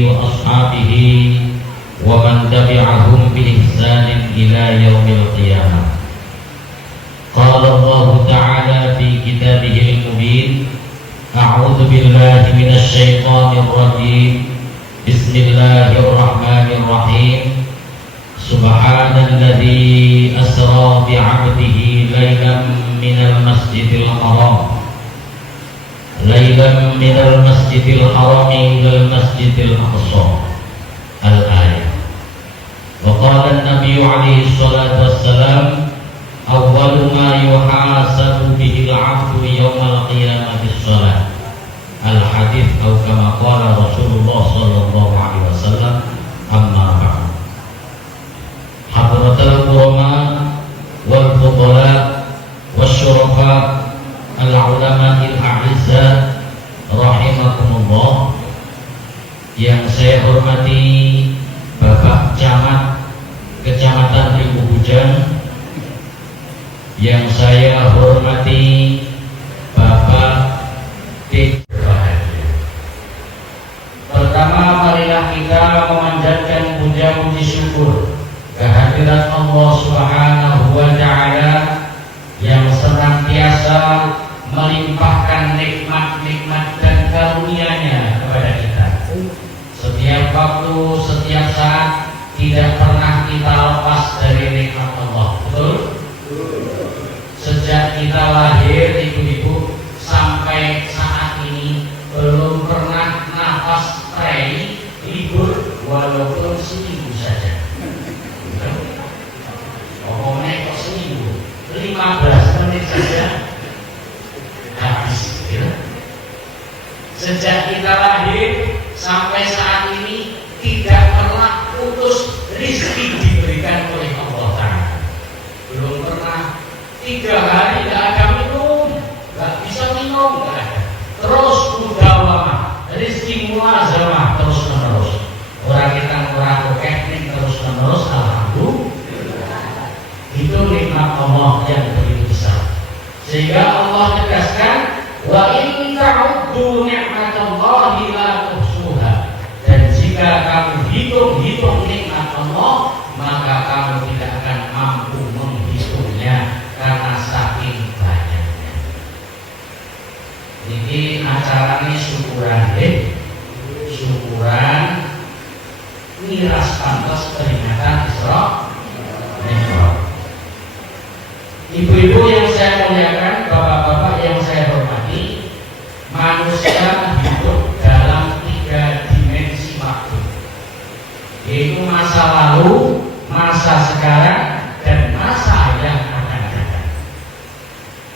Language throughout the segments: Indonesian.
وأصحابه ومن تبعهم بإحسان إلى يوم القيامة. قال الله تعالى في كتابه المبين: أعوذ بالله من الشيطان الرجيم. بسم الله الرحمن الرحيم. سبحان الذي أسرى بعبده ليلا من المسجد الحرام إلى المسجد الأقصى. الآية. وقال النبي عليه الصلاة والسلام: أول ما يحاسب به العبد يوم القيامة الصلاة. الحديث أو كما قال رسول الله صلى الله عليه وسلم. أما بعد. Hadratul ulama wal fudala wasyurafa al-ulama'il a'izza rahimakumullah, yang saya hormati Bapak Camat Kecamatan Ribu Hujan, yang saya hormati Bapak Dik. Pertama, marilah kita memanjatkan puja-puji syukur kehadirat Allah Subhanahu wa Ta'ala yang senantiasa melimpahkan nikmat-nikmat dan karunia-Nya kepada kita. Setiap waktu, setiap saat, tidak pernah kita lepas dari nikmat Allah. Betul? Sejak kita lahir, ibu-ibu, sampai saat ini belum pernah nafas stray libur walaupun seminggu saja. Pokoknya kok seminggu 15 menit saja habis, ya. Sejak kita lahir sampai saat ini tidak pernah putus rezeki diberikan oleh Allah Ta'ala. Belum pernah 3 hari tidak ada minum, nggak bisa minum, nggak ada. Terus mudawamah, rezeki mulazamah terus menerus. Orang kita murah teknik terus menerus, alhamdulillah. Itu nikmat Allah yang begitu besar. Sehingga Allah tegaskan, wa in ta'uddu ni'matallahi la tuhsuha. Dan jika kamu hitung-hitung nikmat Allah, maka kamu tidak akan mampu menghitungnya karena saking banyaknya. Ini acara ini syukuran, syukuran miras pantas peringatan Isra Mi'raj. Ibu-ibu yang saya muliakan, bapak-bapak yang saya hormati, manusia hidup dalam 3 dimensi waktu, yaitu masa lalu, masa sekarang, dan masa yang akan datang.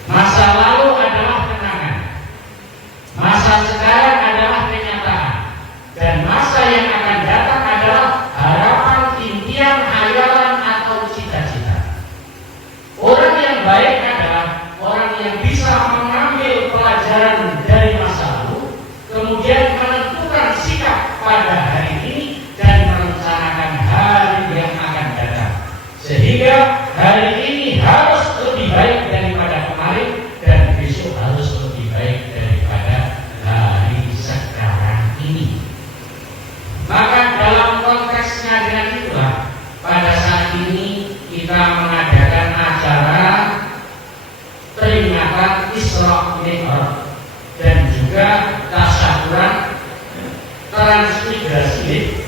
Masa lalu adalah kenangan, masa sekarang adalah kenyataan, dan masa yang akan datang adalah harapan, impian, hayalan, atau cita-cita. Orang yang baik adalah orang yang bisa mengambil pelajaran dari masa lalu, kemudian menentukan sikap pada hari ini dan merencanakan hari yang akan datang, sehingga hari ini harus lebih baik daripada kemarin dan besok harus lebih baik daripada hari sekarang ini. Maka dalam konteksnya dengan itulah, pada saat ini kita mengadakan acara peringatan Isra Mi'raj dan juga tasyakuran transmigrasi,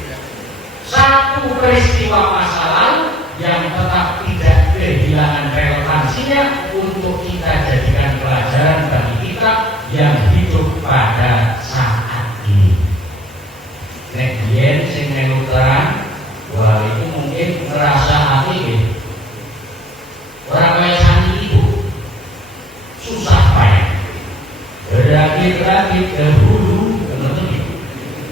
satu peristiwa masa lalu yang tetap tidak kehilangan relevansinya untuk kita jadikan pelajaran bagi kita yang hidup pada saat ini. Kemudian sing melu terang, wah itu mungkin merasa hati gitu. Orang kaya sani ibu susah payah, berakit-rakit dahulu,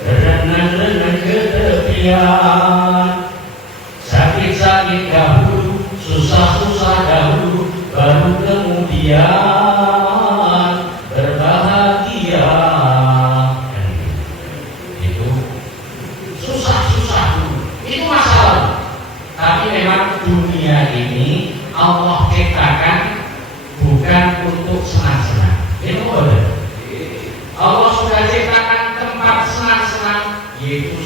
renang-renang ke tepian, sakit-sakit dahulu, susah-susah dahulu, baru kemudian berbahagia. Itu susah-susah dulu, itu masa lalu. Tapi memang dunia ini Allah ciptakan bukan untuk senang-senang. Itu benar. Allah sudah ciptakan tempat senang-senang, yaitu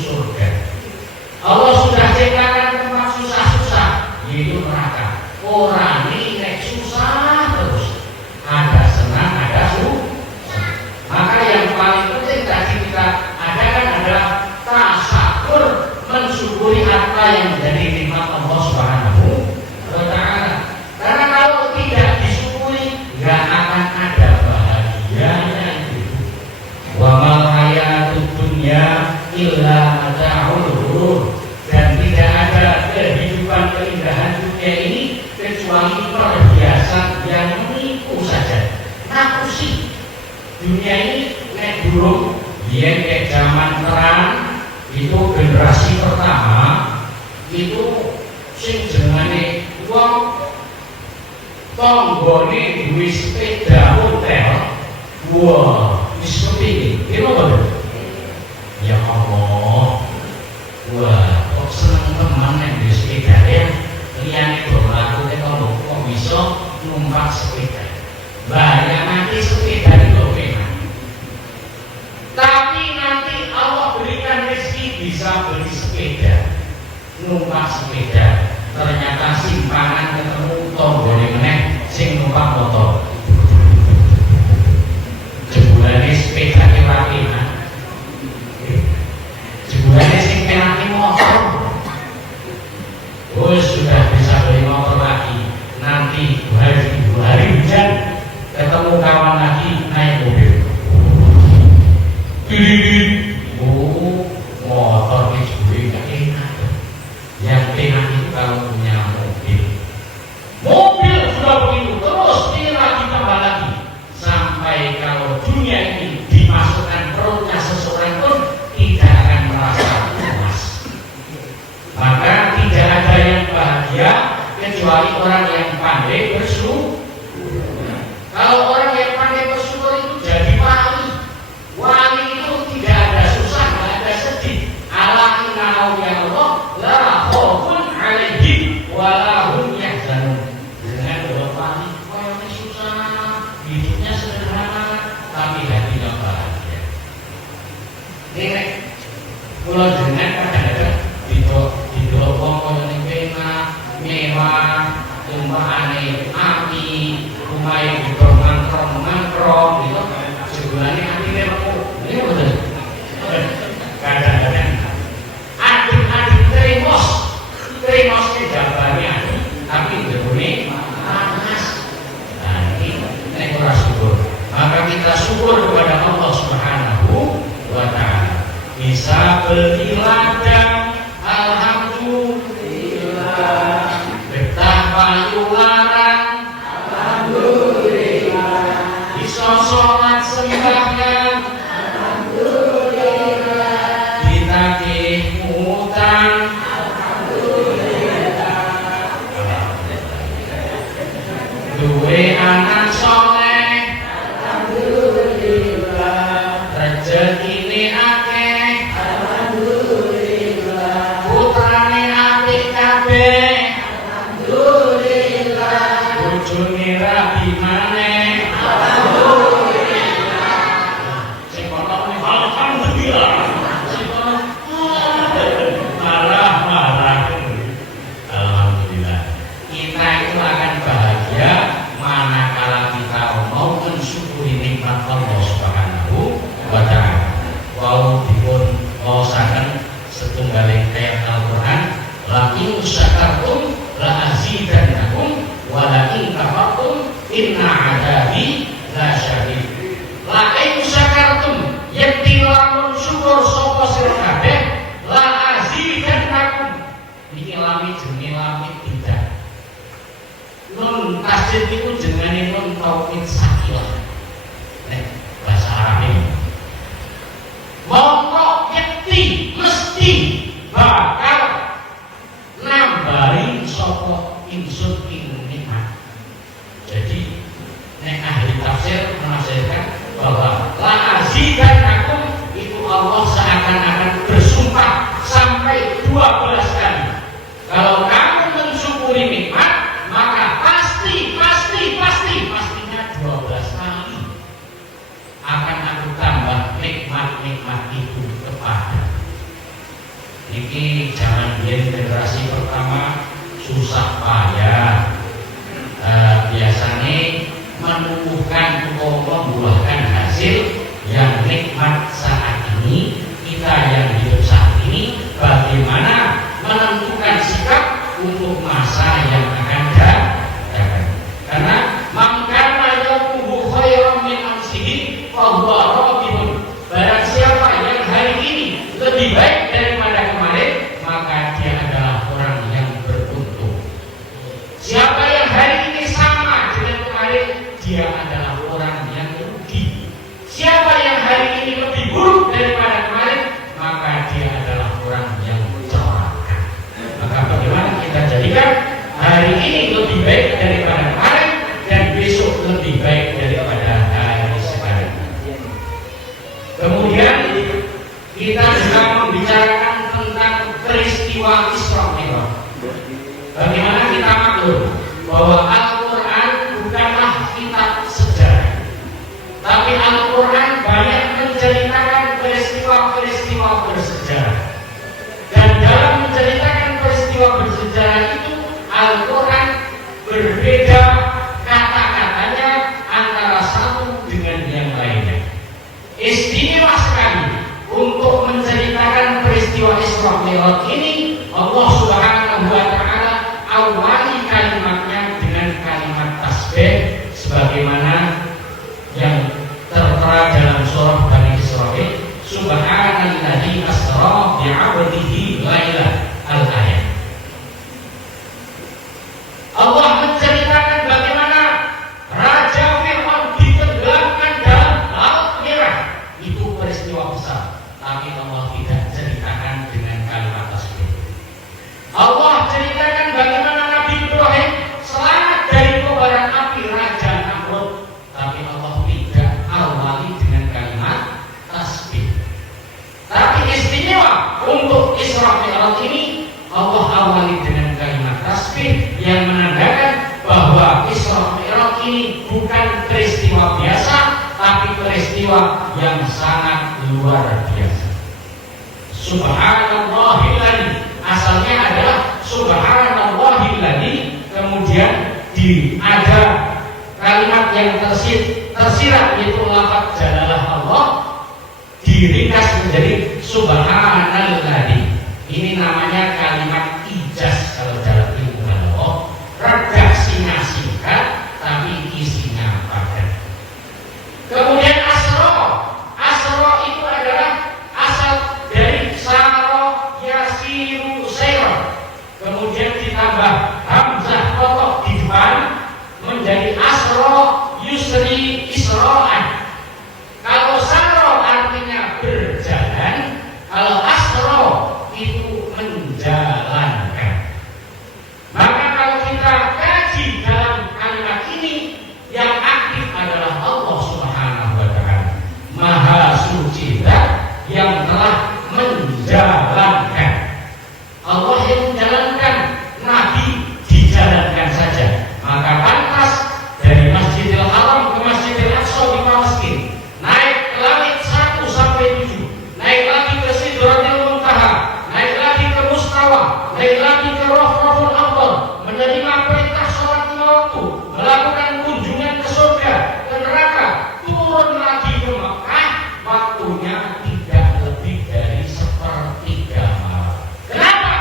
dunia ini nek dulu biyen kayak zaman perang itu generasi pertama itu sing jenenge wong tanggane duwe sepeda hotel. Wah, wis kepingin. Kira ya Allah. Wah, kok seneng teman yang duwe sepeda ya. Liyane berlaku kok bisa numpak sepeda. Banyak nanti sepeda itu memang. Tapi nanti Allah berikan rezeki bisa beli sepeda, numpak sepeda. Ternyata simpangan ketemu tonggone meneh sing numpak motor. Jebulane sepeda ki rapi nah. Jebulane sing penake motor. Oh, sudah bisa beli motor lagi. Nanti dua hari hujan ketemu kawan lagi naik mobil. Oh, motor ini juga gak enak. Yang enak itu kalau punya mobil. Mobil sudah begitu terus lagi tambah lagi sampai kalau dunia ini dimasukkan perutnya seseorang pun tidak akan merasa puas. Maka tidak ada yang bahagia kecuali orang yang pandai bersyukur. Kalau orang yang pandai bersyukur itu jadi wali. Wali itu tidak ada susah, tidak ada sedih. Ala inna awliya Allah la khaufun 'alaihim wa la hum yahzanun. Dengan wali, wali susah, hidupnya sederhana, tapi hatinya bahagia. Ini kalau dengan kadang-kadang didorong wong yang enak, mewah, tumpahane api, rumahnya dikrong-krong gitu. Sebulannya akhirnya aku ini betul. Kadang-kadang adik-adik teremos jawabannya, tapi berbunyi panas. Nah ini kurang syukur. Maka kita syukur kepada Allah Subhanahu wa Ta'ala. Bisa beli ladang, alhamdulillah. Betapa yularang, alhamdulillah. Bisa sholat sembahyang, alhamdulillah. Ditagih utang, alhamdulillah. Duwe anak soleh, alhamdulillah. Rezekine akeh, alhamdulillah. Putrane apik kabeh, alhamdulillah. Bojone rabi maneh, alhamdulillah. Sing kono alhamdulillah. Sing kono marah-marah. Alhamdulillah. Kita itu akan bahagia manakala kita mau mensyukuri nikmat Allah Subhanahu wa Ta'ala. Wau dipun waosaken setunggaling ayat Al-Qur'an, la in syakartum la azidannakum wa la in kafartum inna 'adzabi la syadid. La in syakartum yakti lamun syukur sapa sira kabeh la azidannakum. Niki lamit jenenge lamit tidak. Nun tasdid itu jenenge nun taukid sakilah. Nek bahasa Arab. Mongko yakti mesti bakal nambahi sapa ingsun ing nikmat. Jadi nek ahli tafsir menafsirkan bahwa la azidannakum itu Allah seakan-akan bersumpah sampai 12 kali. Kalau kamu mensyukuri nikmat, maka pastinya 12 kali akan aku tambah nikmat-nikmat itu kepada. Ini jangan biar generasi pertama susah payah. Biasanya menumbuhkan atau membuahkan hasil yang nikmat saat ini. Kita yang hidup saat ini bagaimana menentukan sikap untuk masa yang akan datang. Karena mangkana yaqubu khairan min amsihi fahuwa radibun. Barang siapa yang hari ini lebih baik daripada kemarin, maka dia adalah orang yang beruntung. Siapa yang hari ini sama dengan kemarin, dia adalah orang yang rugi. Mi'raj ini Allah Subhanahu wa taala awali kalimatnya dengan kalimat tasbih sebagaimana yang tertera dalam surah Bani Israil, Subhanalladzi asra bi'abdihi lailan, al-ayat. Allah menceritakan bagaimana Raja Fir'aun ditenggelamkan dalam Laut Merah. Itu peristiwa besar, tapi Allah tidak ceritakan dengan kalimat tasbih. Allah ceritakan bagaimana Nabi Ibrahim selamat dari kobaran api Raja Namrud, tapi Allah tidak awali dengan kalimat tasbih. Tapi istimewa untuk Isra Mi'raj ini Allah awali dengan kalimat tasbih yang menandakan bahwa Isra Mi'raj ini bukan peristiwa biasa, tapi peristiwa yang sangat luar biasa. Subhanallahilladzi, asalnya adalah Subhanallahilladzi, kemudian ada kalimat yang tersirat yaitu lafaz jalalah Allah diringkas menjadi Subhanalladzi. Ini namanya kalimat ijaz kalau dalam ilmu balaghah, redaksinya singkat tapi isinya padat. Kemudian asra itu adalah asal dari saro yasiru sayra, kemudian ditambah hamzah kokoh di depan menjadi asra yusri isra'an. Kalau saro artinya berjalan, kalau asra itu menjalankan. Maka kalau kita kaji dalam kalimat ini, yang aktif adalah Allah Subhanahu wa taala, Maha Suci yang telah menjalankan. Allah yang menjalankan, Nabi dijalankan saja. Maka pantas dari Masjidil Haram ke Masjidil Aqsa di Palestina, naik ke langit 1 sampai 7, naik lagi ke Sidratil Muntaha, naik lagi ke Mustawa, naik lagi ke Rafraful Akbar, menerima perintah sholat 5 waktu, melakukan kunjungan ke surga, ke neraka, turun lagi ke Mekah, waktunya tidak lebih dari 1/3 malam. Kenapa?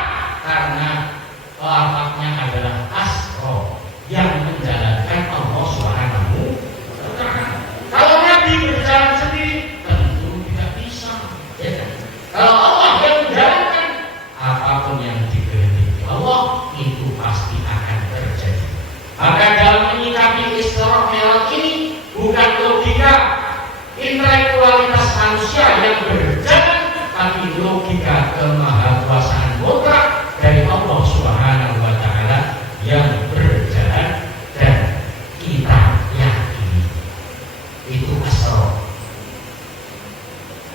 Karena lafaznya adalah asra, yang menjalankan Allah Subhanahu wa taala. Kalau Nabi berjalan sendiri tentu tidak bisa, ya kan? Kalau Allah yang menjalankan, apapun yang dikehendaki Allah itu pasti akan terjadi. Maka dalam menyikapi Isra Mi'raj ini bukan logika intelektualitas manusia yang berjalan, tapi logika kemahakuasaan mutlak dari Allah Subhanahu wa taala yang berjalan dan kita yakini. Itu asra.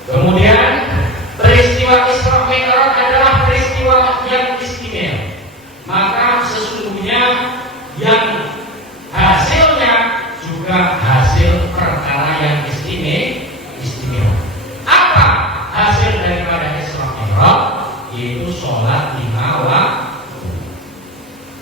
Kemudian peristiwa Isra Mi'raj adalah peristiwa yang istimewa. Maka sesungguhnya yang hasilnya juga hasil perkara yang istimewa. Apa hasil daripada Isra Mi'raj? Yaitu sholat 5 waktu.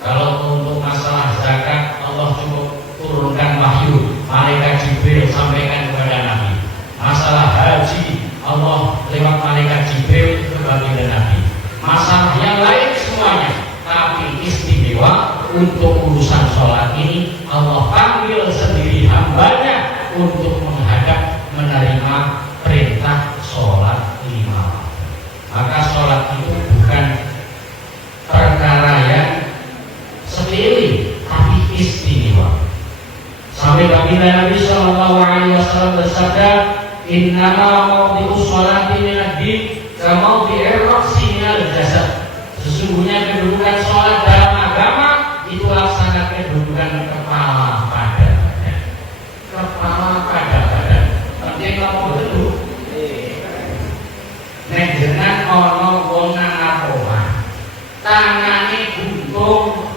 Kalau untuk masalah zakat, Allah cukup turunkan wahyu, malaikat Jibril sampaikan kepada Nabi. Masalah haji, Allah lewat malaikat Jibril kepada Nabi. Masalah yang lain semuanya, tapi istimewa untuk urusan sholat ini Allah panggil sendiri hambanya untuk menghadap menerima perintah sholat 5 waktu. Maka sholat itu bukan perkara yang sepele, tapi istimewa. Sampai baginda Nabi Shallallahu Alaihi Wasallam bersabda, Innama mawdi'us sholati minad-din kamawdi'ir ra'si minal jasad. Sesungguhnya kedudukan sholat dalam agama itu laksana kedudukan kepala pada badan. Kepala pada badan. Nanti kamu betul. Nek jenengan ono wong nang laporan, tangane buntung,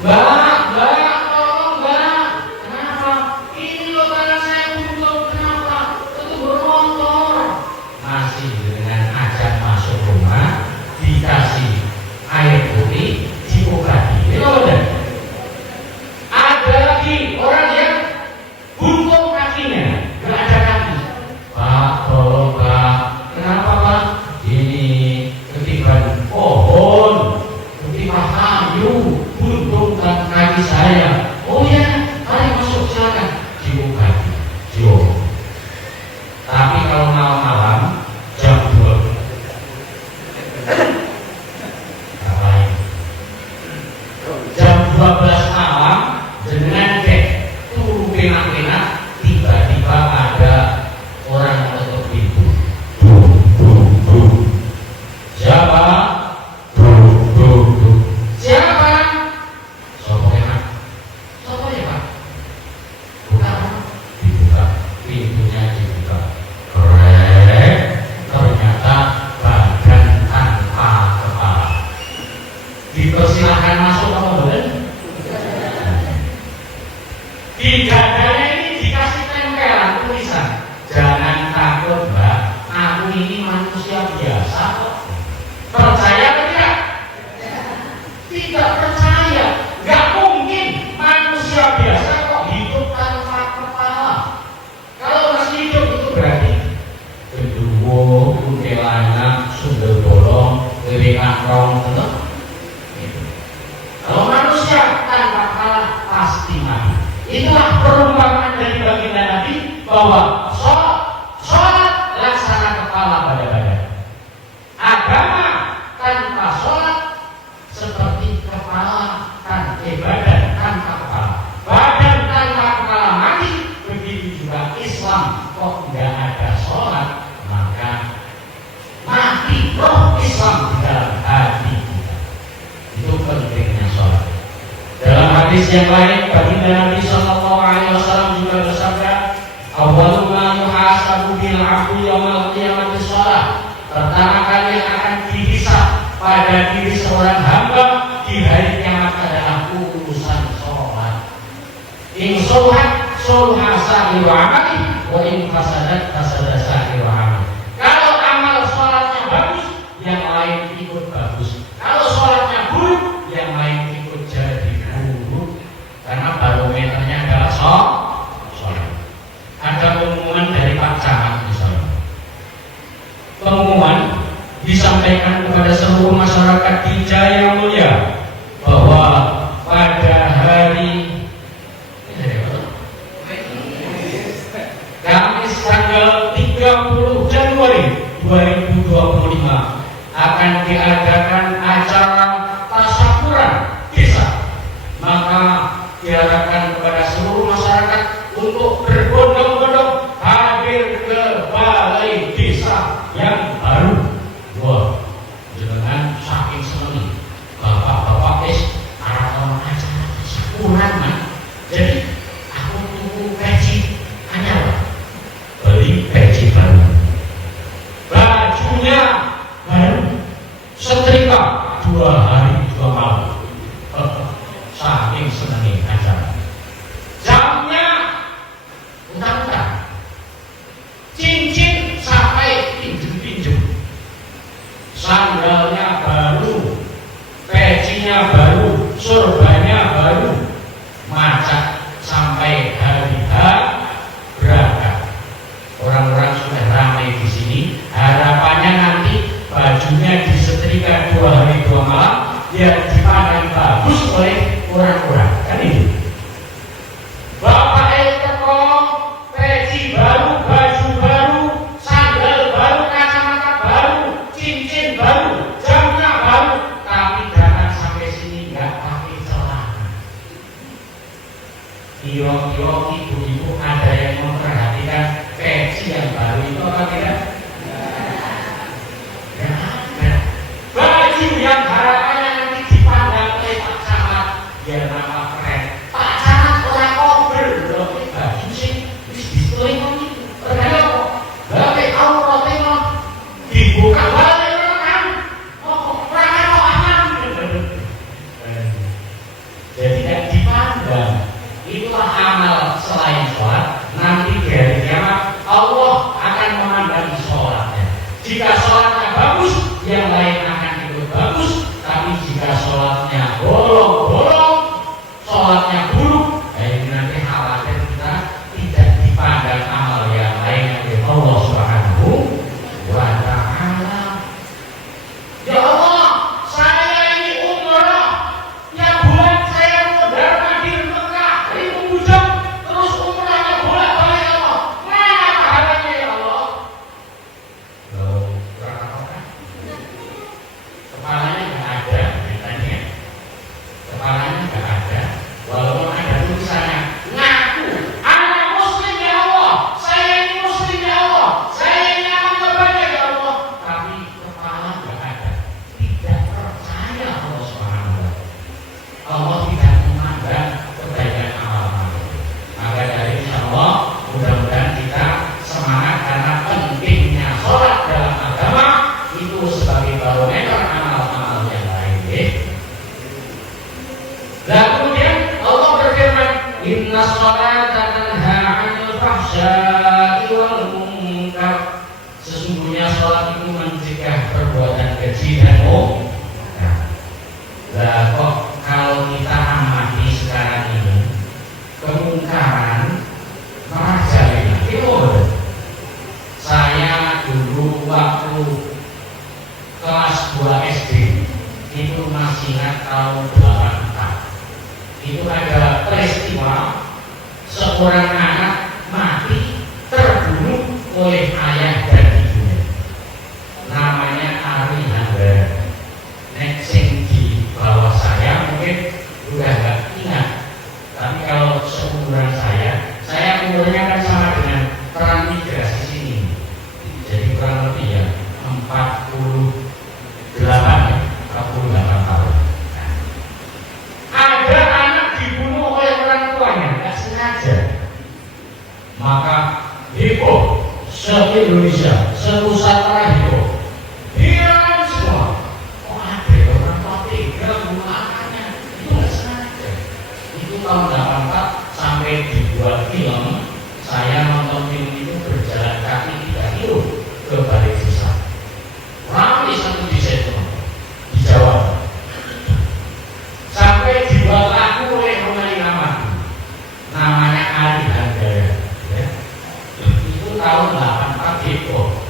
Mbak, tolong Mbak. Kenapa? Ini loh tangan saya buntung. Kenapa? Itu bermotor. Masih dengan ajak masuk rumah, dikasih air putih, diobati. Itu udah. Ada lagi orang yang buntung kakinya, nggak ada kaki. Pak, tolong Pak. Kenapa Pak? Ini ketiban anak sundel bolong wiwit akrong tetep gitu. Kalau manusia tanpa kalah pasti mati. Itulah perumpamaan dari baginda Nabi bahwa sholat laksana kepala pada badan. Agama tanpa sholat seperti kepala badan tanpa kepala. Badan tanpa kepala mati. Begitu juga Islam kok tidak ada sholat, maka mati roh Islam di dalam hati kita. Itu pentingnya sholat. Dalam hadis yang lain, baginda Nabi Sallallahu Alaihi Wasallam juga bersabda, "Awwalu ma yuhasabu bil 'abdu yaumil qiyamati shalah." Pertama kali yang akan dihisab pada diri seorang hamba di hari kiamat adalah urusan sholat. In sholat sholat sahiru amali, wa in fasadat fasadat sahiru amali. Kalau amal sholatnya bagus, yang lain ikut bagus. Kalau sholatnya buruk, yang lain ikut jadi buruk. Karena barometernya adalah sholat. Ada pengumuman dari Pak Camat misalnya. Pengumuman disampaikan kepada seluruh masyarakat di Jaya Mulia bahwa pada hari Kamis tanggal 30 Januari 2025 akan diadakan acara tasyakuran desa. Maka diharapkan kepada seluruh masyarakat untuk berbondong-bondong hadir ke balai desa yang baru. Wah, dengan saking senang bapak-bapak arah acara tasyakuran, man. Jadi aku tunggu peci anyar, beli peci baru, bajunya baru, setrika 2 hari 2 malam. Saking senangnya acara. Jamnya utang-utang, cincin sampai pinjem-pinjem, sandalnya baru, pecinya baru, sorbannya baru, macak sampai hari H berangkat. Orang-orang sudah ramai di sini. Harapannya nanti bajunya disetrika 2 hari 2 malam, biar dipandang bagus oleh orang-orang. Kan itu. Bapak teko, peci baru, baju baru, sandal baru, kacamata baru, cincin baru, jamnya baru, tapi jangan sampai sini nggak pakai celana. Kira-kira ibu-ibu ada yang memperhatikan peci yang baru itu apa tidak? Ya ada. Baju yang harapannya nanti dipandang oleh Pak Camat, biar nama keren. Pak Camat orang kober, loh, baju sih display ini. Ternyata kok, bagai auratnya dibuka balik kan? Oh, kurang aman. Jadi tidak dipandang. Itulah amal selain sholat. Nanti di hari kiamat Allah akan memandang sholatnya. Jika sholatnya bagus, yang lain akan ikut bagus. Tapi jika sholatnya bolong-bolong, sholatnya buruk, ini nanti khawatir kita tidak dipandang amal yang lain oleh Allah Subhanahu wa Ta'ala. Ya Allah, saya ini umrah, yang buat saya mudar di Mekah 1000 jam, terus umrahnya bolak-balik ya Allah. Mana pahalanya ya Allah? Loh, kurang apa kan? Kepalanya nggak ada, ditanya. Kepalanya nggak ada, walaupun ada tulisannya. Ngaku, anak muslim ya Allah, saya ini muslim ya Allah, saya ini akan beribadah ya Allah. Tapi kepala nggak ada, tidak percaya Allah Subhanahu wa Ta'ala. Allah tidak memandang kebaikan amal-amal. Maka dari insyaallah mudah-mudahan kita semangat karena pentingnya sholat dalam agama itu sebagai barometer amal-amal yang lain. Nah kemudian Allah berfirman, Inna sholata tanha 'anil fahsya'i wal munkar. Sesungguhnya sholat itu mencegah perbuatan keji dan munkar. Lah kok kalau kita amati sekarang ini kemungkaran merajalela. Itu saya dulu waktu tahun 84. Itu ada peristiwa seorang anak mati terbunuh oleh ayah dan ibunya. Namanya Ari Hanggara. Nek sing di bawah saya mungkin udah gak ingat. Tapi kalau seumuran saya umurnya kan sama dengan transmigrasi sini. Jadi kurang lebih ya 48 tahun. Nah, ada anak dibunuh oleh orang tuanya, nggak sengaja. Maka heboh se-Indonesia, se-Nusantara heboh. Hilang semua. Oh ada orang tua tega bunuh anaknya, itu nggak sengaja. Itu tahun 84 sampai dibuat film. Saya nonton film itu berjalan kaki 3 kilo ke Balai Desa. Ramai satu desa itu di Jawa. Sampai dibuat lagu oleh pemain namanya Ari Hanggara. Ya. Itu tahun 84 Depo.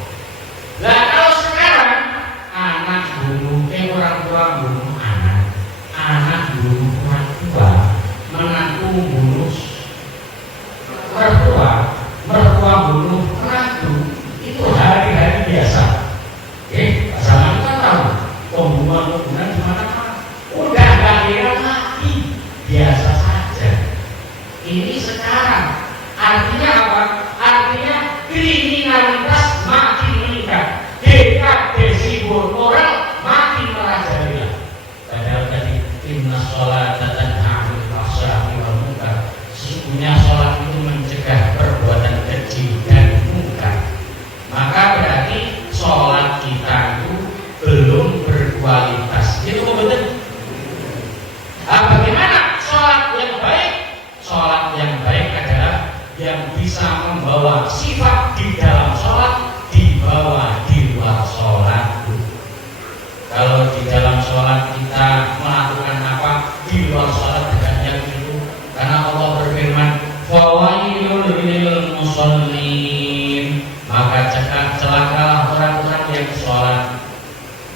Nah kalau sekarang anak bunuh, orang tua bunuh anak bunuh orang tua, menantu bunuh mertua bunuh menantu, itu hari-hari biasa. Pasangan kan tahu pembunuhan di mana-mana. Udah gak heran lagi, biasa saja. Ini sekarang artinya apa? Artinya kriminalitas makin meningkat, dekadesi moral makin merajalela. Padahal tadi inna sholata tanha 'anil fahsya'i wal munkar. Sesungguhnya sholat itu mencegah perbuatan keji dan munkar. Maka berarti sholat kita itu belum berkualitas. Itu betul. Bagaimana sholat yang baik? Sholat yang baik adalah yang bisa membawa sifat di dalam sholat dibawa di luar sholat. Kalau di dalam sholat kita melakukan apa di luar sholat dengan yang itu, karena Allah berfirman, fawailul lil musallin, maka celakalah orang-orang yang sholat,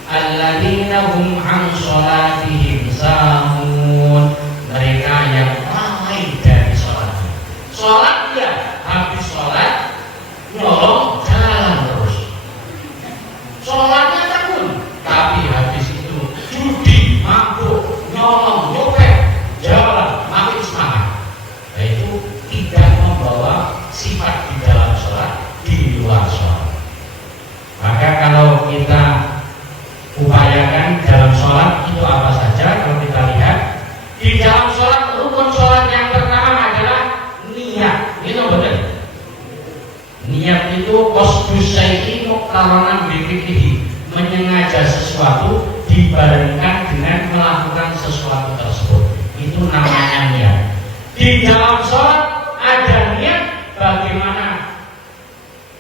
alladzina hum an sholatihim sahun, mereka yang lalai dari sholatnya. Sholat ya, habis sholat nyolong jalan terus. Sholatnya tekun, tapi habis itu judi, mabuk, nyolong, nyopet, jalan, makin semangat. Nah, itu tidak membawa sifat di dalam sholat, di luar sholat. Maka kalau kita upayakan dalam sholat itu apa saja, kalau kita lihat di dalam sholat, rukun sholat yang pertama adalah niat. Itu benar. Niat itu qasdus syai'i muqtaranan bi fi'lihi, menyengaja sesuatu dibarengkan dengan melakukan sesuatu tersebut. Itu namanya niat. Di dalam sholat ada niat. Bagaimana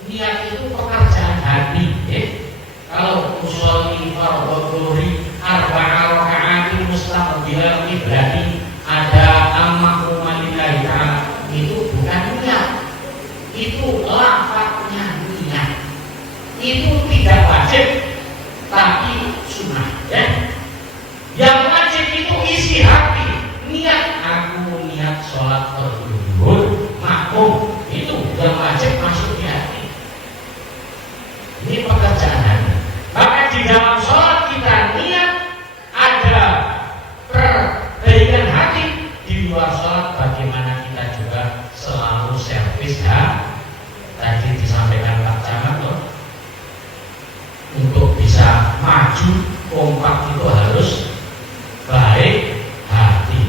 niat itu pekerjaan hati. Kalau usolli fardhu dhuhri arba'a raka'atin mustaqbilal qiblati, ada ammakum lillahi ta'ala, itu bukan niat. Itu lafaznya niat. Itu tidak wajib, tapi sunnah. Yang wajib itu isi hati. Niat, aku niat sholat berduhur makmum, itu yang wajib masuk di hati. Ini pekerjaan hati. Maka di dalam sholat kita niat ada perbaikan hati. Di luar sholat bagaimana kita juga selalu servis hati. Tadi disampaikan Pak Camat loh, untuk bisa maju kompak itu harus baik hati.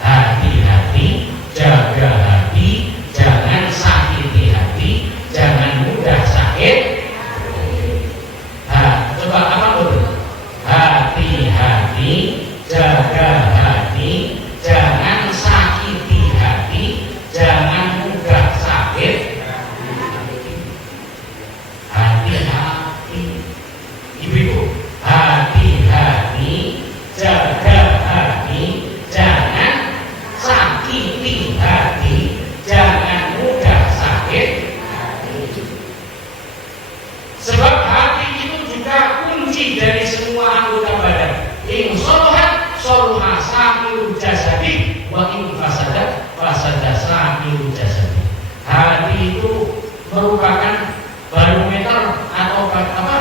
Hati-hati, jaga hati, jangan sakiti hati, jangan mudah sakit. Coba apa betul? Hati-hati, jaga hati, jangan sakiti hati, jangan mudah sakit. Hati-hati, ibu-ibu, hati-hati, jaga hati, jangan sakiti hati, jangan mudah sakit. Sebab hati itu juga kunci dari semua anggota badan. Insya Allah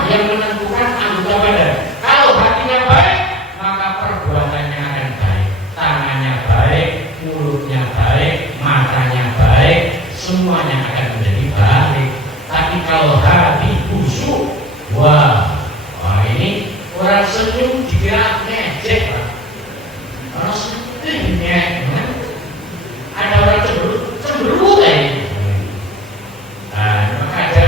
yang menentukan anggota badan. Kalau hatinya baik, maka perbuatannya akan baik, tangannya baik, mulutnya baik, matanya baik, semuanya akan menjadi baik. Tapi kalau hati busuk, wah ini orang senyum dikira ngejek, orang senyum ngejek, ada orang cemberut kayak. Nah, maka ada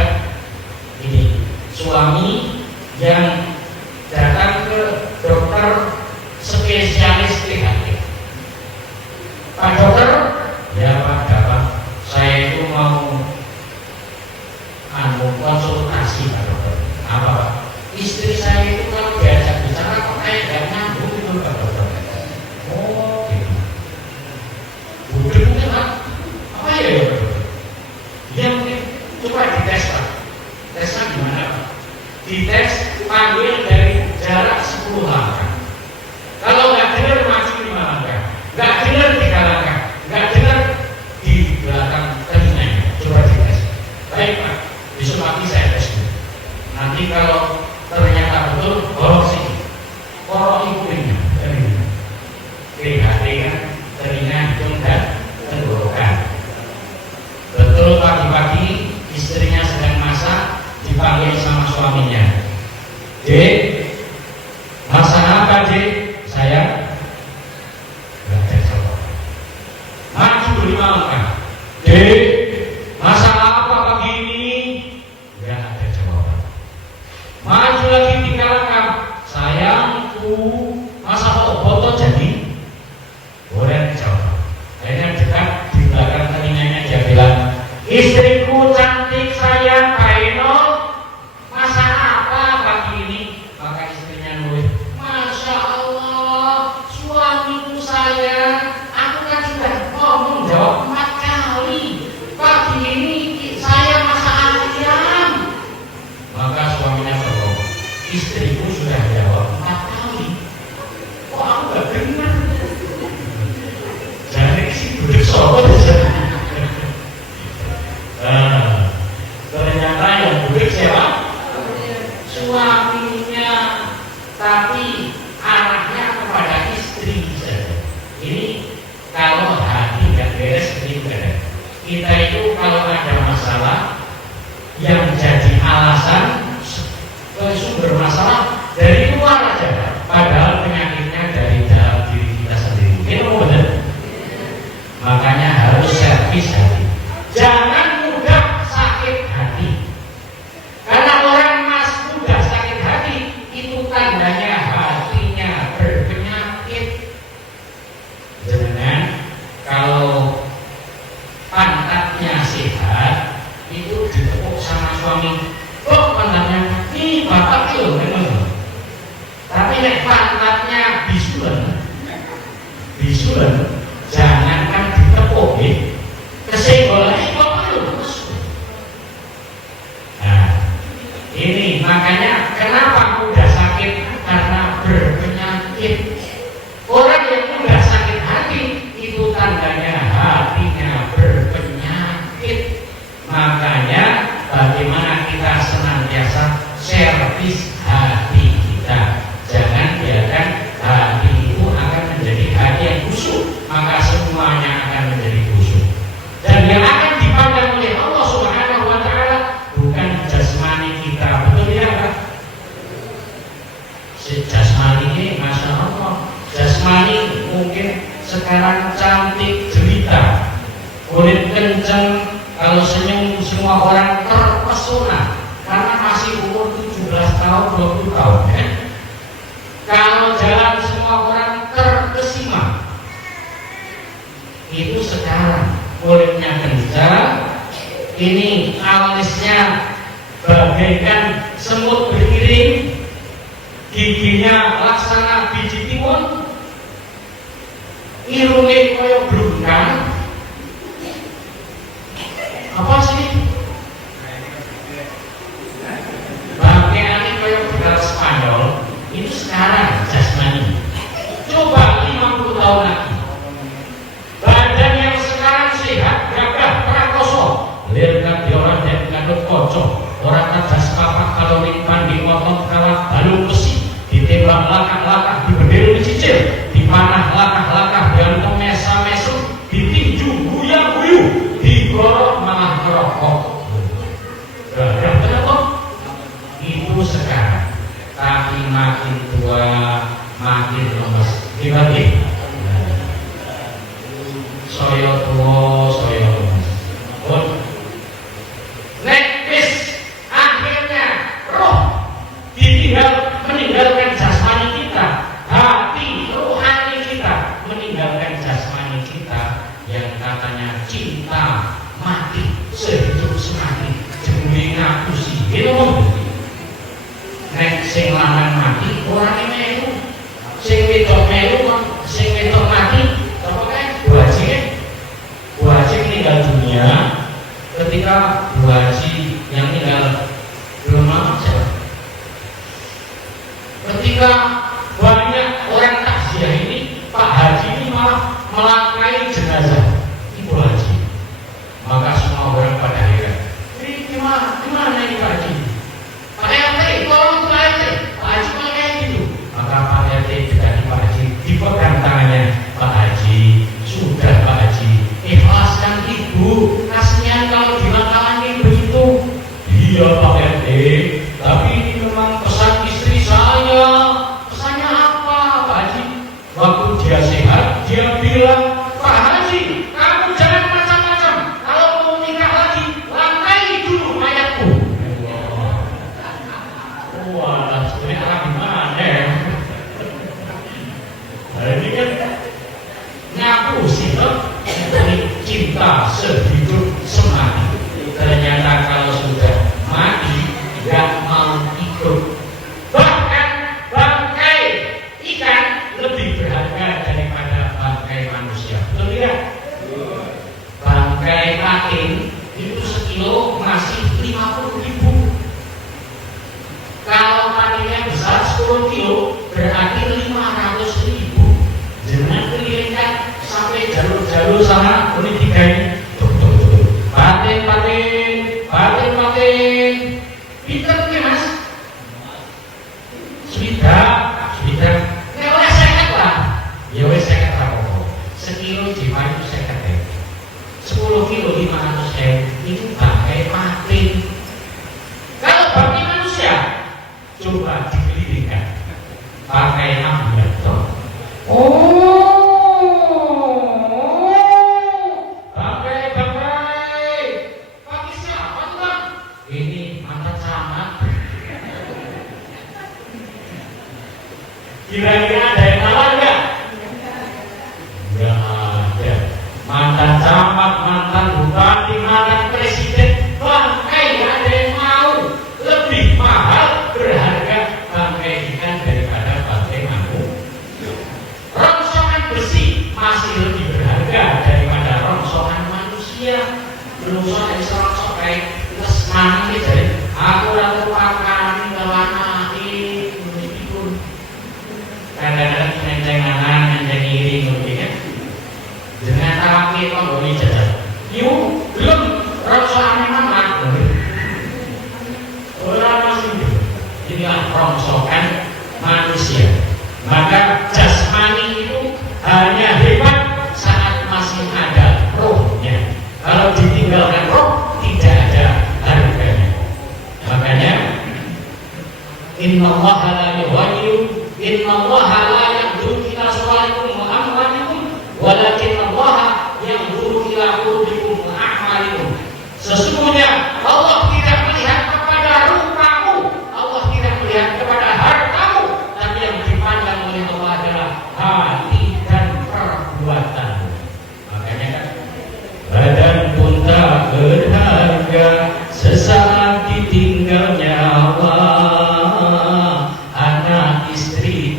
ini suami yang datang ke dokter spesialis THT. Pak dokter, ya Pak, dapat saya itu mau konsultasi Pak dokter. Apa Pak? Istri saya itu kalau diajak bicara kok kayak gak nyambung itu Pak dokter. Oh gitu. Udah mungkin Pak, apa ya Pak dokter? Ya mungkin coba dites Pak. Tesnya gimana Pak? Dites panggil dari jarak 10 langkah. Kalau nggak dengar maju 5 langkah, nggak dengar 3 langkah, nggak dengar di belakang telinganya. Coba dites. Baik Pak, besok pagi saya tes dulu. Nanti kalau ternyata betul, borong sini, borong kupingnya, THT kan, telinga, hidung dan tenggorokan. Betul pagi-pagi istrinya sedang masak, dipanggil sama suaminya. Dek, masak apa Dek? Saya nggak ada jawab. Maju 5 langkah. Dek, masak apa pagi ini? Nggak ada jawaban. Maju lagi 3 langkah. Sayangku, masak obat jadi? Boleh jawab. Akhirnya dekat di belakang telinganya dia bilang, istriku cantik sayang Pak Eno, masak apa pagi ini? Maka istrinya nulis, Masya Allah, suamiku sayang, aku kan sudah ngomong jawab 4 kali. Pagi ini saya masak ayam. Maka suaminya berkata, istriku sudah jawab 4 kali. Kok aku gak dengar? Jadi sih duduk sobat. Ternyata yang duduk siapa? Suaminya, tapi arahnya kepada istri saja. Ini kalau hati nggak beres, ini beres. Kita itu kalau ada masalah yang jadi alasan sumber masalah dari luar aja, padahal penyakitnya dari dalam diri kita sendiri. Ini benar. Makanya harus servis hati. Jangan mudah sakit hati. Karena orang mudah sakit hati itu tandanya hatinya berpenyakit. Jangan kalau pantatnya sehat itu ditepuk sama suami. Kok pantatnya? Ih bapak itu memang. Tapi nek pantatnya bisulan, jangankan ditepuk kesenggolnya bapak itu. Nah, ini makanya kenapa mudah sakit? Karena berpenyakit. Orang yang mudah sakit hati itu tandanya hatinya berpenyakit. Makanya bagaimana kita senantiasa servis hati kita. Jangan biarkan hati itu akan menjadi hati yang busuk, maka semuanya akan menjadi busuk. Dan yang akan dipandang oleh Allah Subhanahu wa Ta'ala bukan jasmani kita, betul ya Pak? Si jasmani ini, Masya Allah, jasmani mungkin sekarang cantik, jelita, kulit kenceng, kalau senyum semua orang terpesona karena masih umur 17 tahun, 20 tahun ya. Kalau jalan semua orang terkesima. Itu sekarang kulitnya kencang, ini alisnya bagaikan semut beriring, giginya laksana biji timun, irungnya koyo blungkang. Apa sih? Bagaikan koyo budal Spanyol. Itu sekarang jasmani. Coba 50 tahun lagi, badan yang sekarang sehat, gagah, prakoso, lihat orang yang ngandut kocok, orang kerja sepapak kalau minta lakah-lakah dibedil dicicil, dipanah lakah-lakah dan mesa-mesu, ditinju guyang-guyu, digorok malah ngerokok. Itu sekarang, tapi makin tua makin lemes. Gimana? Soyo tua, soyo lemes. Akhirnya roh meninggalkan jasmani kita, hati rohani kita meninggalkan jasmani kita yang katanya cinta mati sehidup semati jemui ngaku sih gitu. Nek sing lanang mati orangnya melu, sing wedok melu, sing wedok mati apa kan? Bu Haji meninggal dunia ketika Bu Haji yang meninggal belum lama siapa? Ketika banyak orang takziah ini, Pak Haji ini malah melangkai jenazah Ibu Haji. Maka semua orang pada heran. Ini gimana ini Pak Haji? Pak RT, tolong Pak RT. Pak Haji malah kayak gitu. Maka Pak RT dari Pak Haji dipegang tangannya. Pak Haji, sudah Pak Haji, ikhlaskan Ibu. Kasihan kalau dimakamkan begitu. Iya Pak RT, tapi ini memang pesan istri saya. Pesannya apa Pak Haji? Waktu dia sehat, dia bilang, Pak Haji, kamu jangan macam-macam. Kalau mau nikah lagi, langkai dulu mayatku. Wah, sebenarnya arah gimana ya? Nah, ini kan ngaku sih, cinta sehidup semati. Ternyata kalau sudah mati tidak mau ikut. Bahkan bangkai ikan lebih berharga daripada bangkai manusia. Betul tidak? Bangkai patin itu sekilo masih 50.000. Kalau patinnya besar 10 kilo berarti 500.000. Jangan kelihatan sampai jalur-jalur sana ini tiga ini. Patin, pinter ke Mas? Sudah. Ya oleh seket lah. Ya oleh seket lah. Sekilo jiwa itu seket ya. 10 kilo 500.000 itu bangkai patin. Kalau bangkai manusia, coba dikelilingkan. Bangkai ambulan. Kira-kira ada yang lawan nggak? Nggak ada. Mantan camat, mantan bupati, mantan presiden, bangkai nggak ada yang mau. Lebih mahal berharga bangkai ikan daripada bangkai mangu. Rongsokan besi masih lebih berharga daripada rongsokan manusia. Rongsokan serongsok kayak terus mana jadi aku ratu pakan kawan kadang-kadang mencenganan, mencengiri, mungkin dengan terapi kok boleh jajan. Yuk, belum rongsokan mamat. Orang masih inilah rongsokan manusia. Maka jasmani itu hanya hebat saat masih ada rohnya. Kalau ditinggalkan roh, tidak ada harganya. Makanya innallaha la yughayyiru innallaha la yanzuru ila suwarikum wa amwalikum walakinallaha yanzuru ila qulubikum wa a'malikum. Sesungguhnya Allah tidak melihat kepada rupamu, Allah tidak melihat kepada hartamu, tapi yang dipandang oleh Allah adalah hati dan perbuatanmu. Makanya kan badan pun tak berharga sesaat ditinggal nyawa.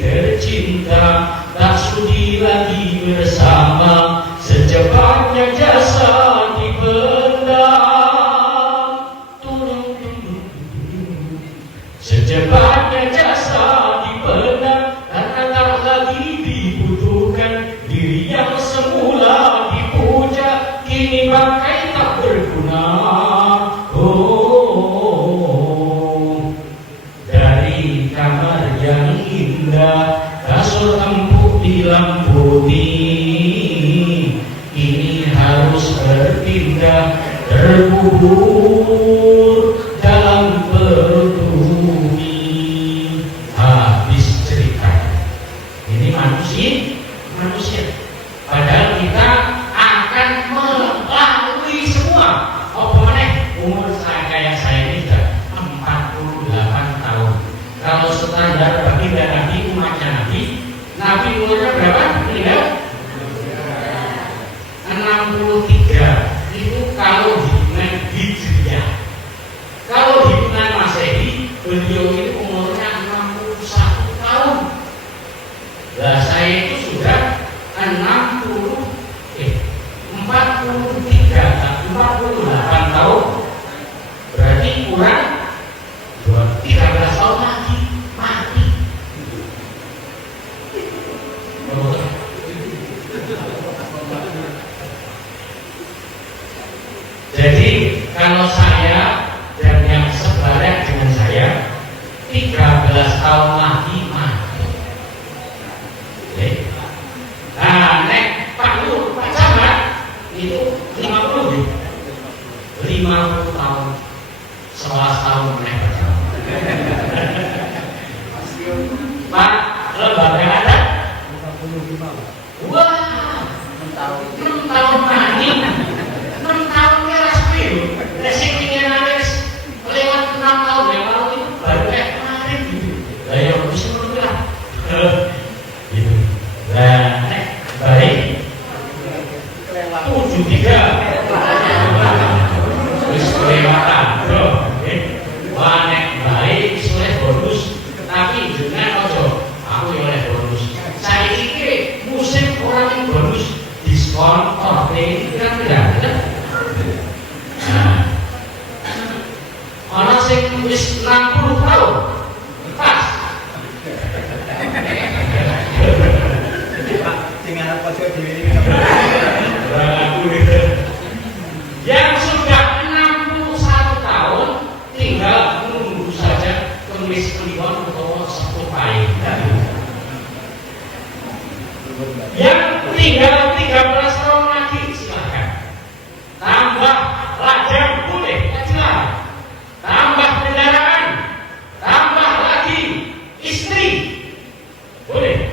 Tercinta tak sudi lagi bersama, secepatnya jasa dipendam. Secepatnya jasa dipendam karena tak lagi dibutuhkan. Diri yang semula dipuja kini bangkai tak berguna. Dari kamar yang indah wis 60 tahun. Pas. Tinggal pojok dhewe iki. Yang sudah 61 tahun tinggal menunggu saja kemis kliwon atau sepuh paling. Yang tinggal 13 tahun lagi silakan. Tambah lajang boleh, silakan. Tambah kendaraan, tambah lagi istri, boleh.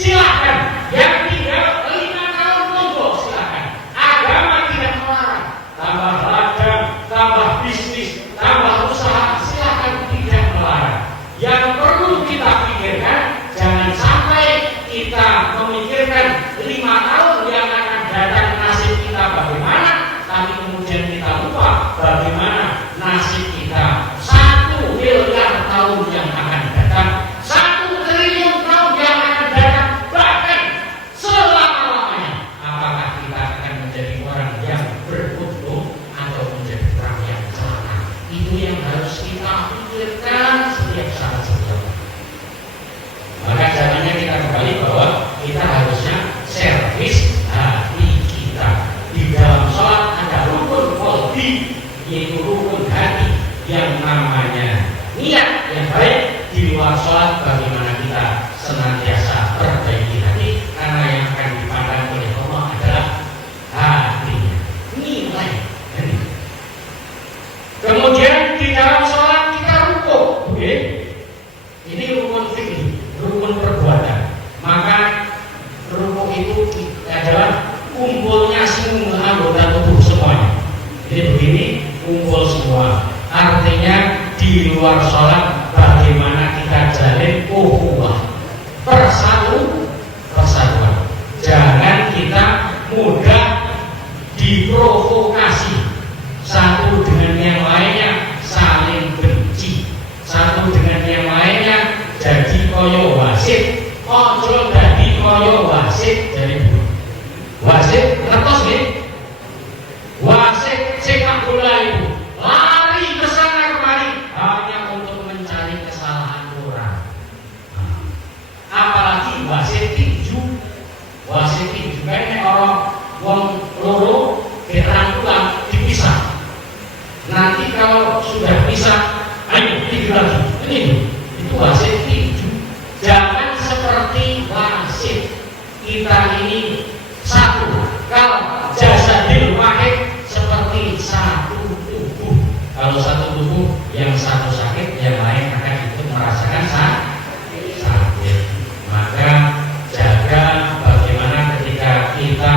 Silakan. Yang tinggal 5 tahun monggo silakan. Agama tidak melarang. Tambah lajang, tambah bisnis, tambah usaha, silakan, tidak melarang. Yang perlu kita pikirkan, jangan sampai kita memikirkan 5 tahun yang akan datang nasib kita bagaimana, tapi kemudian kita lupa bagaimana nasib kita 1 miliar tahun yang akan datang, 1 triliun tahun yang akan datang, bahkan selama-lamanya. Apakah kita akan menjadi orang yang beruntung atau menjadi orang yang celaka? Itu yang harus kita pikirkan setiap saat setiap. Maka caranya kita kembali bahwa kita harusnya servis hati kita. Di dalam sholat ada rukun qalbi, yaitu rukun hati yang namanya niat yang baik. Di luar sholat bagaimana kita senantiasa perbaiki hati, karena yang akan dipandang oleh Allah adalah hatinya, nilai. Kemudian di dalam sholat kita rukuk, okay? Ini rukun fikih, rukun perbuatan. Maka rukuk itu adalah kumpulnya semua anggota tubuh semuanya. Jadi begini, kumpul semua. Artinya di luar sholat bagaimana kita jalin ukhuwah, persatuan. Jangan kita mudah diprovokasi satu dengan yang lainnya, saling benci satu dengan yang lainnya, jadi koyo wasit. Ojo dadi koyo wasit, jadi wasit ngertos nggih? Wasit sepak bola itu lari ke sana kemari hanya untuk mencari kesalahan orang. Apalagi wasit tinju. Wasit tinju kan orang wong loro keterangan dipisah. Nanti kalau sudah pisah, ayo tinju lagi. Itu wasit tinju. Jangan seperti wasit. Kita ini satu. Kalau jasadil wahid seperti satu tubuh. Kalau satu tubuh, yang satu sakit, yang lain akan ikut merasakan sakit. Maka jaga bagaimana ketika kita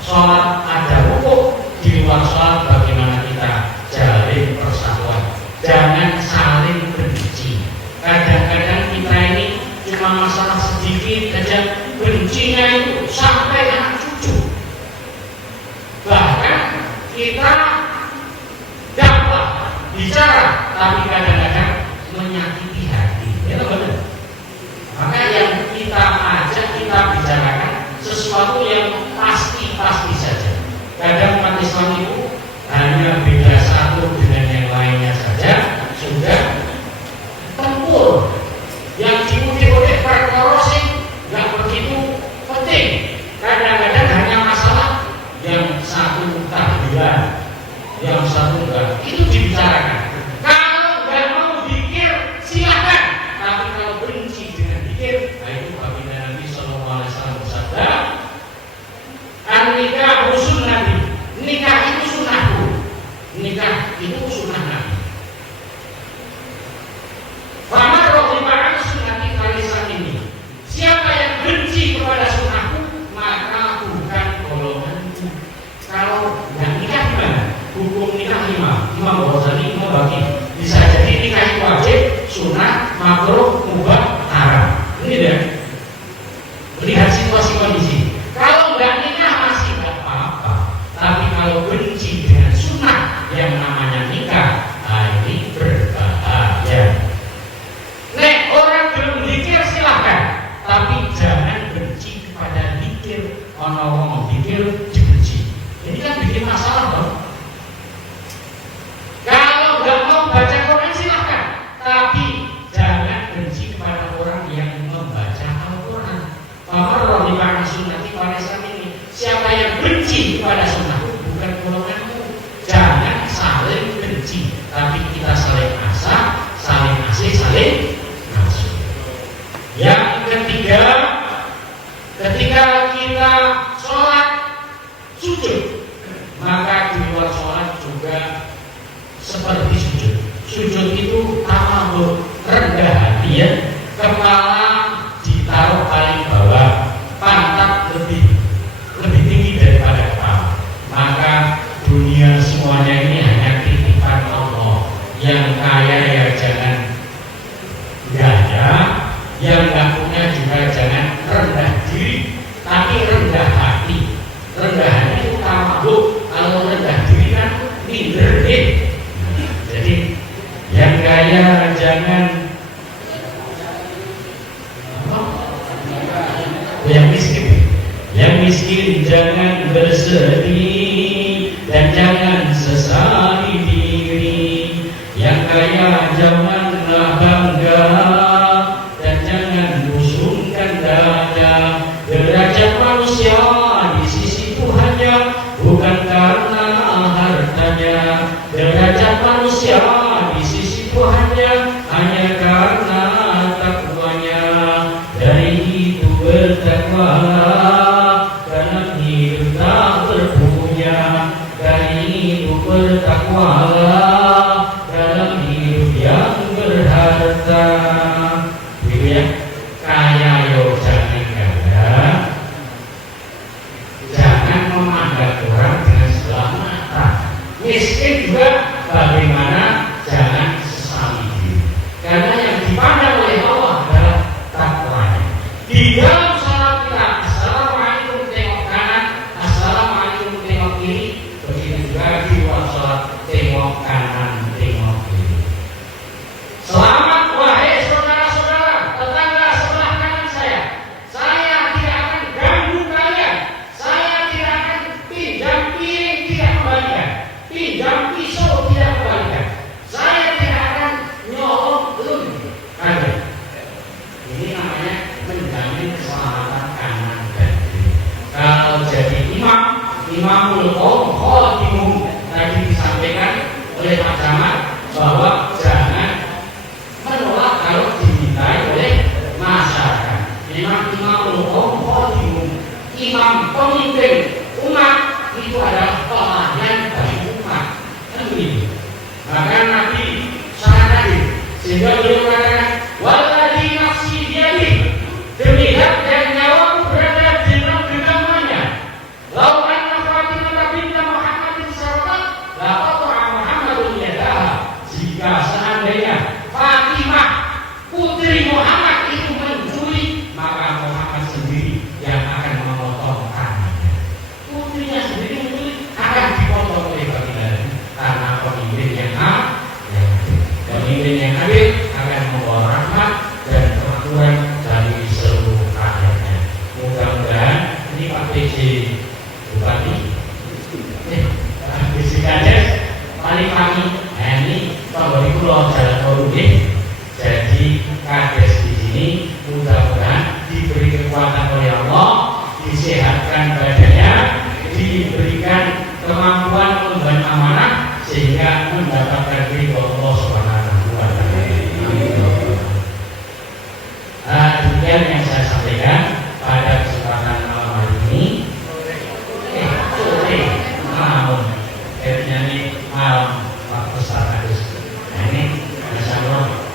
sholat ada rukuk, di luar sholat bagaimana kita jalin persatuan. Jangan saling benci. Kadang-kadang kita ini cuma masalah sedikit saja, bencinya itu sampai anak cucu. Bahkan kita dapat bicara, tapi kadang-kadang menyakiti hati. Itu benar. Maka yang kita ajak, kita bicarakan sesuatu yang pasti-pasti saja. Kadang umat Islam itu hanya beda satu dengan yang lainnya saja sudah tempur. Yang diputi-puti perkara sing nggak begitu penting. Kadang-kadang hanya masalah yang satu tahlilan, yang satu enggak. Itu dibicarakan. Kalau nggak mau zikir silakan, tapi kalau benci dengan zikir, nah itu baginda Nabi Sallallahu Alaihi Wasallam bersabda, "An-nikah sunnati." Nikah itu sunnahku. Nikah itu sunnah Nabi. Fama rohimah sunnati kalisan ini. Siapa yang benci kepada sunnahku, maka bukan golonganku. Kalau nggak nikah gimana? Hukum nikah 5. Imam Ghazali membagi. Bisa jadi nikah itu wajib, sunnah, makruh, mubah, haram. Ini deh. Lihat situasi kondisi. Kalau nggak nikah masih nggak apa-apa. Tapi kalau benci dengan sunnah yang namanya nikah, ini berbahaya. Nek orang belum zikir silahkan, tapi jangan benci kepada zikir. Orang ngomong zikir dibenci, ini kan bikin masalah dong. seperti sujud. Sujud itu tawadhu, rendah hati ya. Kepala ditaruh paling bawah, pantat lebih tinggi daripada kepala. Maka dunia semuanya ini hanya titipan Allah. Yang kaya ya jangan gaya, yang nggak punya juga jangan rendah diri, tapi rendah hati. Rendah hati itu tawadhu. Kalau rendah diri kan minder deh. Jadi yang kaya jangan, yang miskin jangan bersedih dan jangan sesali diri. Yang kaya janganlah bangga dan jangan busungkan dada. Derajat manusia di sisi Tuhannya bukan karena hartanya. Derajat manusia di sisi Tuhannya hanya karena takwanya. Dari itu bertakwalah dalam hidup tak berpunya. Dari itu bertakwalah dalam hidup yang berharta. Gitu ya. Kaya yo jangan ganda, jangan memandang orang dengan sebelah mata. Miskin juga bagaimana, jangan sesali diri. Karena yang dipandang oleh Allah adalah takwanya. Di dalam salat kita, assalamualaikum tengok kanan, assalamualaikum tengok kiri. Begitu juga di luar salat, tengok kanan, tengok kiri. Selamat wahai saudara-saudara, tetangga sebelah kanan saya. Saya tidak akan ganggu kalian. Saya tidak akan pinjam piring, tidak kembalikan. Pinjam pisau, tidak kembalikan. Saya tidak akan nyolong belum. Ini namanya menjamin keselamatan kanan dan kiri. Kalau jadi imamul qaum khatimum, tadi disampaikan oleh Pak Camat bahwa jangan menolak kalau dimintai oleh masyarakat. Imamul qaum khatimum, imam pemimpin umat itu adalah pelayan bagi umat. Kan begitu. Maka Nabi sangat adil sehingga beliau mengatakan waladhi nafsi biyadihi, demi zat yang nyawaku berada di dalam genggamannya. Lau anna Fatimah binti Muhammadin sarqat la qata'a Muhammadun yadaha. Jika seandainya Fatimah putri Muhammad itu mencuri, maka Muhammad sendiri yang akan memotong tangannya. Putrinya sendiri mencuri akan dipotong oleh Fatimah karena pemimpin yang pemimpin yang adil akan membawa rahmat dan peraturan dari seluruh rakyatnya. Mudah-mudahan ini Pak PJ Bupati, PJ Kades, paling kami, ini Pak Pulau Jalan Korudin. Jadi Kades di sini mudah-mudahan diberi kekuatan oleh Allah, disehatkan badannya, diberikan kemampuan memban amanah sehingga mendapatkan ridho Allah Subhanahu wa taala. Demikian yang saya sampaikan pada kesempatan malam hari ini. Sore malam, nyanyi malam waktu Ustaz. Nah ini bersama.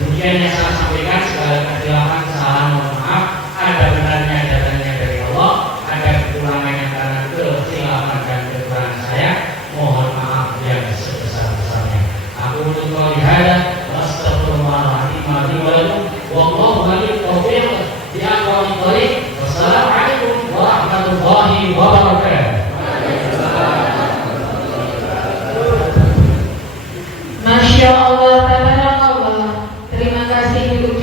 Demikian yang saya sampaikan, segala kesilapan, kesalahan, mohon maaf. Ada benarnya datangnya dari Allah, ada kekurangannya karena kesilapan dan kekurangan saya. Mohon maaf yang sebesar-besarnya. Aku mengucapkan hada wa astaghfirullahaladzim wa lakum wallahu waliyul taufiq bi aqwamit thariq. Wassalamualaikum warahmatullahi wabarakatuh. Masya Allah, tabarakallah. Terima kasih untuk